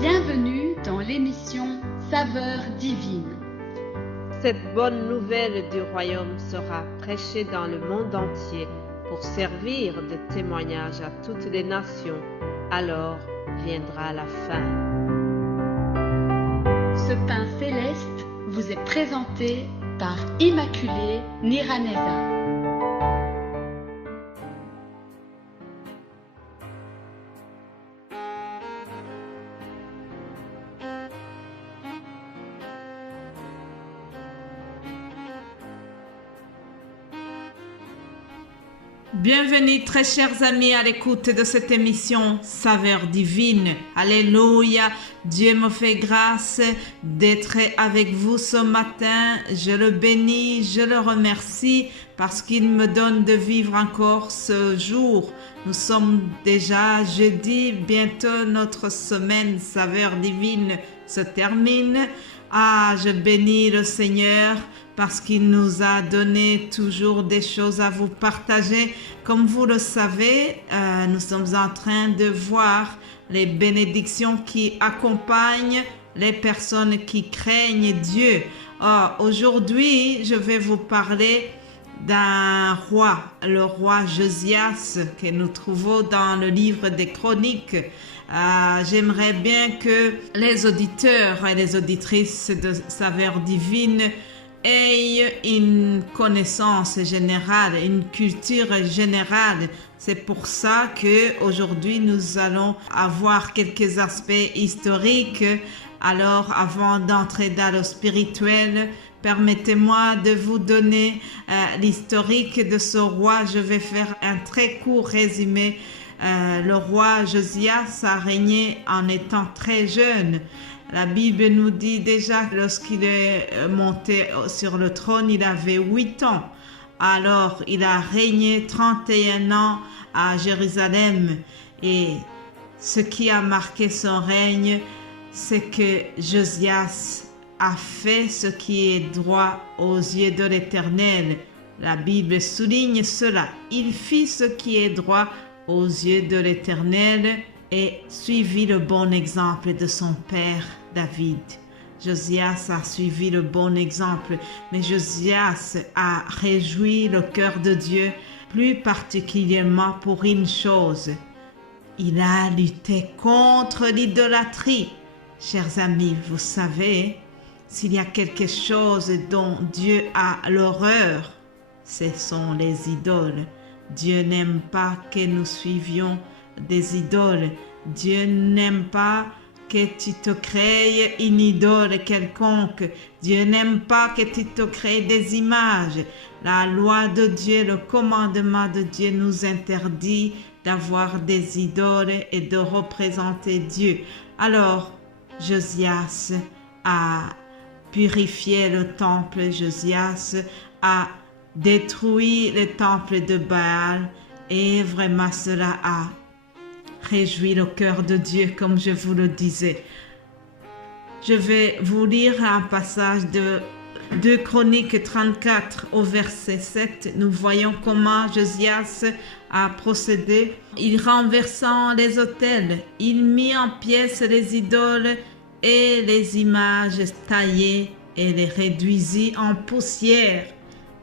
Bienvenue dans l'émission Saveurs divines. Cette bonne nouvelle du royaume sera prêchée dans le monde entier pour servir de témoignage à toutes les nations. Alors viendra la fin. Ce pain céleste vous est présenté par Immaculée Niraneza. Bienvenue très chers amis à l'écoute de cette émission Saveurs divines. Alléluia, Dieu me fait grâce d'être avec vous ce matin. Je le bénis, je le remercie parce qu'il me donne de vivre encore ce jour. Nous sommes déjà jeudi, bientôt notre semaine Saveurs divines se termine. Je bénis le Seigneur parce qu'il nous a donné toujours des choses à vous partager. Comme vous le savez, nous sommes en train de voir les bénédictions qui accompagnent les personnes qui craignent Dieu. Aujourd'hui, je vais vous parler d'un roi, le roi Josias, que nous trouvons dans le livre des Chroniques. J'aimerais bien que les auditeurs et les auditrices de Saveurs divines aient une connaissance générale, une culture générale. C'est pour ça qu'aujourd'hui nous allons avoir quelques aspects historiques. Alors avant d'entrer dans le spirituel, permettez-moi de vous donner l'historique de ce roi. Je vais faire un très court résumé. Le roi Josias a régné en étant très jeune. La Bible nous dit déjà que lorsqu'il est monté sur le trône, il avait 8 ans. Alors, il a régné 31 ans à Jérusalem. Et ce qui a marqué son règne, c'est que Josias a fait ce qui est droit aux yeux de l'Éternel. La Bible souligne cela. Il fit ce qui est droit aux yeux de l'Éternel et suivit le bon exemple de son père David. Josias a suivi le bon exemple, mais Josias a réjoui le cœur de Dieu, plus particulièrement pour une chose. Il a lutté contre l'idolâtrie. Chers amis, vous savez, s'il y a quelque chose dont Dieu a l'horreur, ce sont les idoles. Dieu n'aime pas que nous suivions des idoles. Dieu n'aime pas que tu te crées une idole quelconque. Dieu n'aime pas que tu te crées des images. La loi de Dieu, le commandement de Dieu nous interdit d'avoir des idoles et de représenter Dieu. Alors, Josias a purifié le temple. Josias a détruit le temple de Baal et vraiment cela a réjoui le cœur de Dieu, comme je vous le disais. Je vais vous lire un passage de 2 Chroniques 34 au verset 7. Nous voyons comment Josias a procédé. Il renversant les autels, il mit en pièces les idoles et les images taillées et les réduisit en poussière.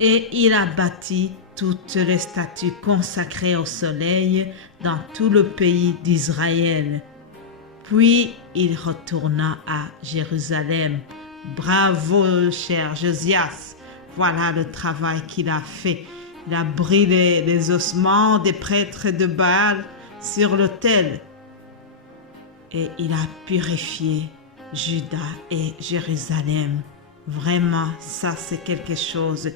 Et il a bâti toutes les statues consacrées au soleil dans tout le pays d'Israël. Puis il retourna à Jérusalem. Bravo, cher Josias. Voilà le travail qu'il a fait. Il a brûlé les ossements des prêtres de Baal sur l'autel. Et il a purifié Juda et Jérusalem. Vraiment, ça c'est quelque chose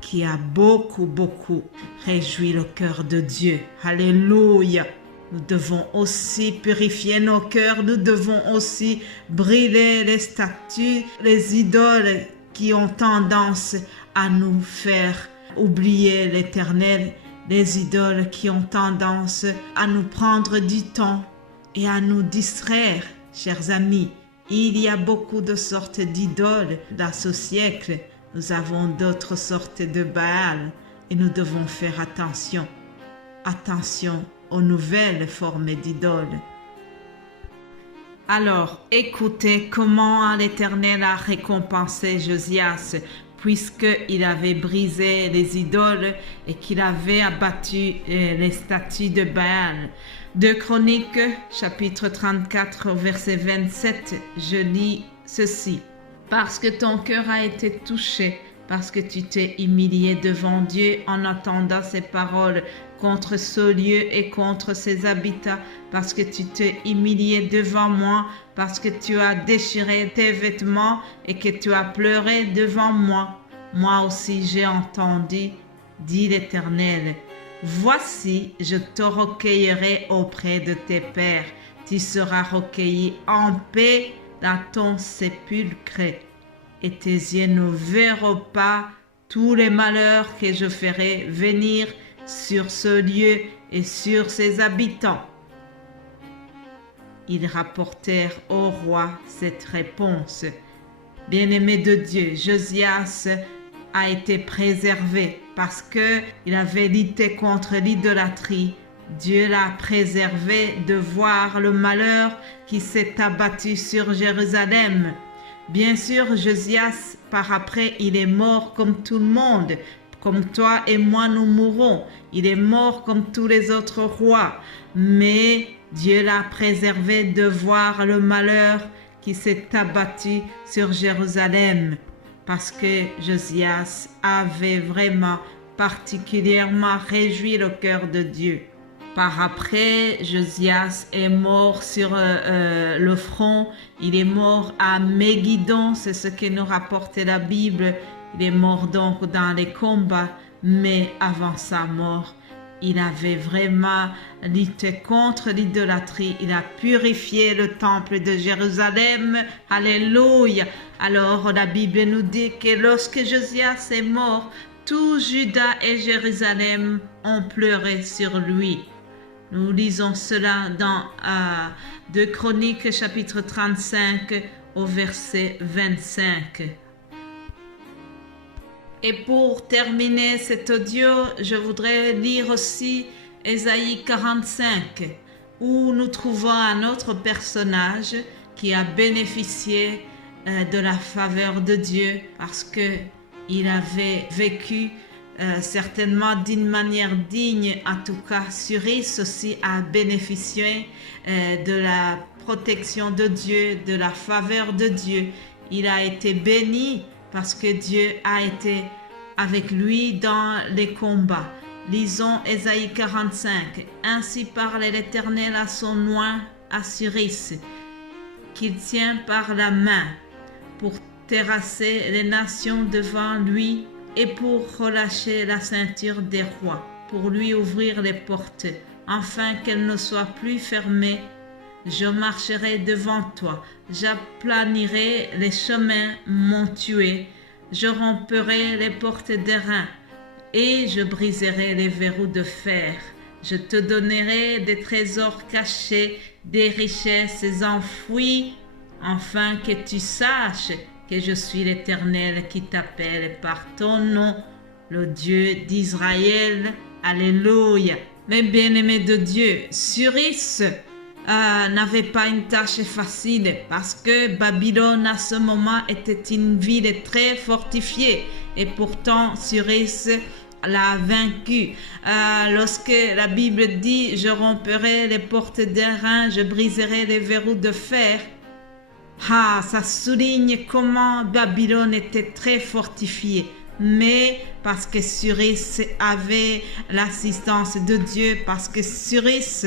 qui a beaucoup réjoui le cœur de Dieu. Alléluia. Nous devons aussi purifier nos cœurs. Nous devons aussi brûler les statues, les idoles qui ont tendance à nous faire oublier l'Éternel. Les idoles qui ont tendance à nous prendre du temps et à nous distraire. Chers amis, il y a beaucoup de sortes d'idoles dans ce siècle. Nous avons d'autres sortes de Baal et nous devons faire attention. Attention aux nouvelles formes d'idoles. Alors, écoutez comment l'Éternel a récompensé Josias, puisqu'il avait brisé les idoles et qu'il avait abattu les statues de Baal. 2 Chroniques, chapitre 34, verset 27, je lis ceci. Parce que ton cœur a été touché, parce que tu t'es humilié devant Dieu en entendant ses paroles contre ce lieu et contre ses habitats, parce que tu t'es humilié devant moi, parce que tu as déchiré tes vêtements et que tu as pleuré devant moi. Moi aussi j'ai entendu, dit l'Éternel. Voici, je te recueillerai auprès de tes pères. Tu seras recueilli en paix dans ton sépulcre, et tes yeux ne verront pas tous les malheurs que je ferai venir sur ce lieu et sur ses habitants. Ils rapportèrent au roi cette réponse. Bien-aimé de Dieu, Josias a été préservé parce qu'il avait lutté contre l'idolâtrie. Dieu l'a préservé de voir le malheur qui s'est abattu sur Jérusalem. Bien sûr, Josias, par après, il est mort comme tout le monde. Comme toi et moi, nous mourrons. Il est mort comme tous les autres rois. Mais Dieu l'a préservé de voir le malheur qui s'est abattu sur Jérusalem. Parce que Josias avait vraiment particulièrement réjoui le cœur de Dieu. Par après, Josias est mort sur le front. Il est mort à Megiddo, c'est ce que nous rapporte la Bible. Il est mort donc dans les combats, mais avant sa mort, il avait vraiment lutté contre l'idolâtrie. Il a purifié le temple de Jérusalem. Alléluia. Alors la Bible nous dit que lorsque Josias est mort, tout Juda et Jérusalem ont pleuré sur lui. Nous lisons cela dans 2 Chroniques chapitre 35 au verset 25. Et pour terminer cet audio, je voudrais lire aussi Ésaïe 45, où nous trouvons un autre personnage qui a bénéficié de la faveur de Dieu parce qu'il avait vécu certainement d'une manière digne. En tout cas, Cyrus aussi a bénéficié de la protection de Dieu, de la faveur de Dieu. Il a été béni parce que Dieu a été avec lui dans les combats. Lisons Ésaïe 45. Ainsi parle l'Éternel à son oint, à Cyrus, qu'il tient par la main pour terrasser les nations devant lui et pour relâcher la ceinture des rois, pour lui ouvrir les portes, afin qu'elles ne soient plus fermées. Je marcherai devant toi, j'aplanirai les chemins montueux, je romperai les portes d'airain et je briserai les verrous de fer. Je te donnerai des trésors cachés, des richesses enfouies, afin que tu saches que je suis l'Éternel qui t'appelle par ton nom, le Dieu d'Israël. Alléluia. Mais bien-aimés de Dieu, Cyrus n'avait pas une tâche facile parce que Babylone à ce moment était une ville très fortifiée et pourtant Cyrus l'a vaincu. Lorsque la Bible dit « Je romperai les portes d'airain, je briserai les verrous de fer », ça souligne comment Babylone était très fortifiée. Mais parce que Cyrus avait l'assistance de Dieu, parce que Cyrus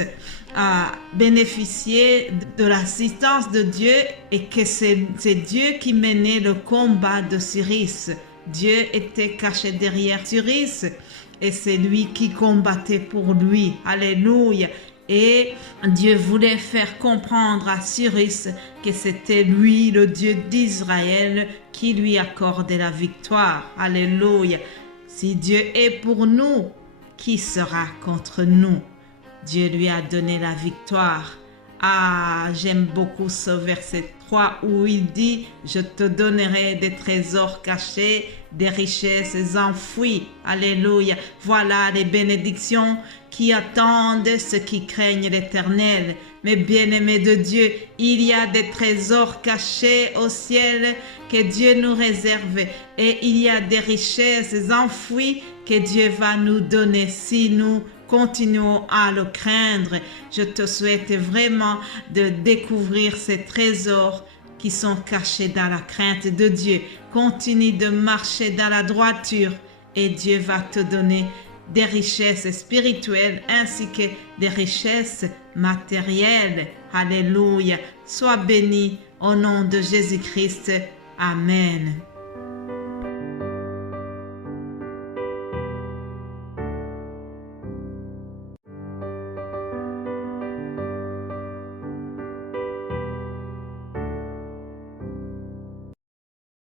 a bénéficié de l'assistance de Dieu et que c'est Dieu qui menait le combat de Cyrus. Dieu était caché derrière Cyrus et c'est lui qui combattait pour lui. Alléluia. Et Dieu voulait faire comprendre à Cyrus que c'était lui, le Dieu d'Israël, qui lui accordait la victoire. Alléluia. Si Dieu est pour nous, qui sera contre nous? Dieu lui a donné la victoire. J'aime beaucoup ce verset 3 où il dit « Je te donnerai des trésors cachés, des richesses enfouies. » Alléluia. Voilà les bénédictions qui attendent ceux qui craignent l'Éternel. Mes bien-aimés de Dieu, il y a des trésors cachés au ciel que Dieu nous réserve et il y a des richesses enfouies que Dieu va nous donner si nous continuons à le craindre. Je te souhaite vraiment de découvrir ces trésors qui sont cachés dans la crainte de Dieu. Continue de marcher dans la droiture et Dieu va te donner des richesses spirituelles ainsi que des richesses matérielles. Alléluia. Sois béni au nom de Jésus-Christ. Amen.